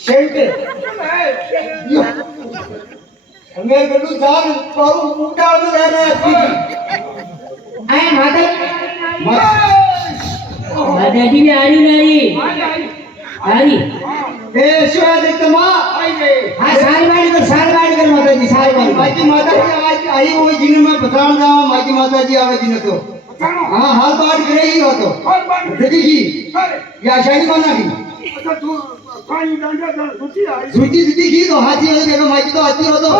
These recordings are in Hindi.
शेंटे मैं गलू जान पारू मुंडा में रहना है आए माता दादी भी आ रही आ रही ए शिवाय देखमा आई गए हां सारी बाड़ी कर माता जी सारी बाड़ी माजी माता जी आज आई वो जिन में बतान जावा माजी माता जी आवे जिन तो हां हाल बात करे ही हो तो देखी जी या शाही बना की अच्छा तू पानी डांडा सुची आई सुची की तो हाथी हो देखो माजी तो हाथी हो तो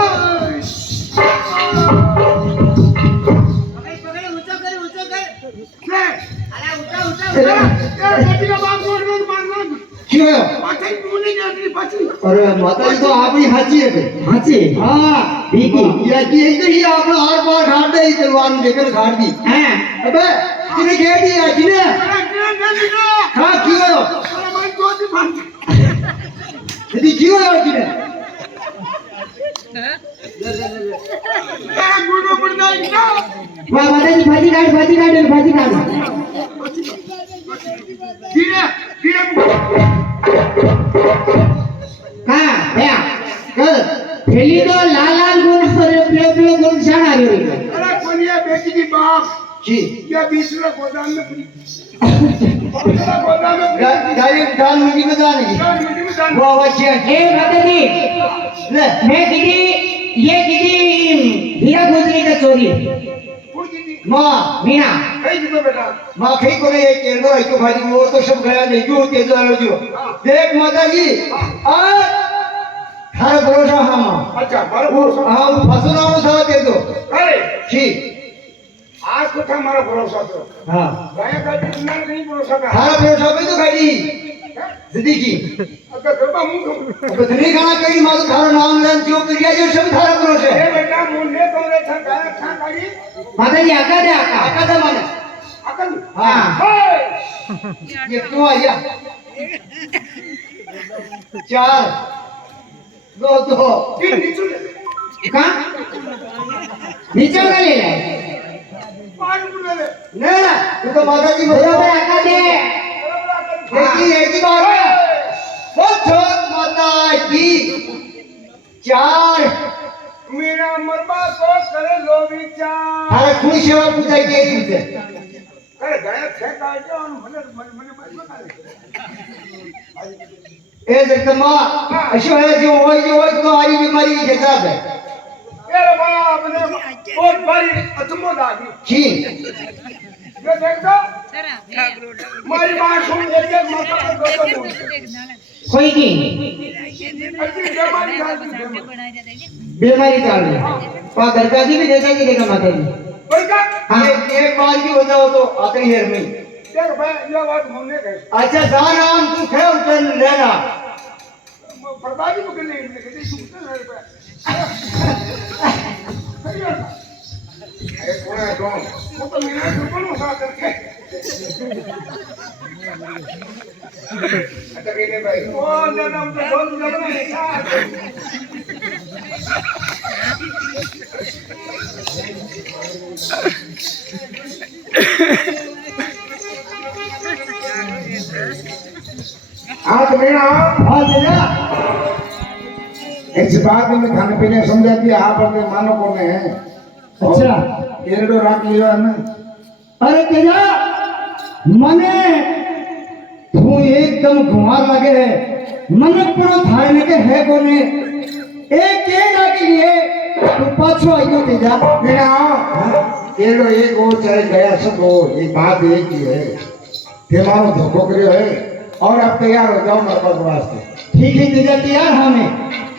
पकड़े ऊंचा कर ले अरे ऊंचा बेटी का बाप छोड़ दो मारना क्यों है पाछी मुनी ने अपनी पाछी अरे माता जी तो आपनी हाथी है हाथी हां ठीक है या की है ही आपने हार बार घाट दे तलवार लेकर घाट दी हां अबे किने घेर दिया किने हां क्यों है अरे मैं तो दी बंद यदि क्यों है किने ए गुडो गुडो ना माता जी भाजी काट धीरे धीरे हां भैया कर थैली तो लाल गुण पर प्ले गुण शान आ रही है अरे कोनिया बेटी की बाप जी क्या 20 रुपए गोदाम में पड़ी गोदाम में गाड़ी दाल मंडी में जाने की मिट्टी में डाल वो आवाज है ए माता जी ले मैं ये हीरा गुजरी का चोरी मां कई जगह बेटा मां कहीं को नहीं एक केंद्र है तो भाई वो तो सब गया नहीं क्यों तेज वालों जो देख माता जी आज हर भरोसा हम अच्छा मारो हां फसना हो था दे दो अरे जी आज को था हमारा भरोसा तो हां गाय का जितना नहीं भरोसा था हर भरोसा पे तो गाड़ी जिंदगी अगर गरबा मुंह अब नहीं खाना कहीं मां थारा नाम लेन जो क्रिया जो सब थारा भरोसा ए बेटा मुंडे तोरे था गाय था गाड़ी माता जी आका दे माने अकल हां ये क्यों आया चार दो तीन नीचे का नीचे वाला ले ले पांच मुंडे ले ने तू तो माता जी बराबर आका दे एक ही बार बोलो माता जी चार मेरा मरबा को करे लो विचार अरे खुश सेवा पूजा के तुझे अरे गाय थे काटे और મને बता ए जगदम्बा अशो है जो तो आई बीमारी की खिताब है तेरे बाप ने बहुत बड़ी अचंभो दादी जी ये देखो मारी बात सुन एक माथा पर दो कोई की अच्छी बीमारी बीमारी चल रही पा दरगाह भी जैसा कि देखा माता जी कोई का एक बार की बताओ तो आते ही में तेरे भाई ये बात हमने कही अच्छा जान तू खे उतर लेना बर्बादी को नहीं लेके सुनते रहे पे अरे पूरा कौन वो तो मेरा दुकान उठा करके अच्छा कहने भाई वो जन्म तो बहुत जन्म है हाँ तो मेरा हां ले इस बात में खाने पीने समझा कि आप अपने मानो कौन है अच्छा एरडो राख लियो है ना अरे तेजा मने तू एकदम घुमार लगे है मने पूरा थाने के है कोने एक के लिए तू पाछो आइयो तेजा मेरा एरडो एक हो चाहे गया सब हो एक बात एक ही है ते मानो धोखो करियो है और आप तैयार हो जाओ मेरे पास वास्ते ठीक है तेजा तैयार हमें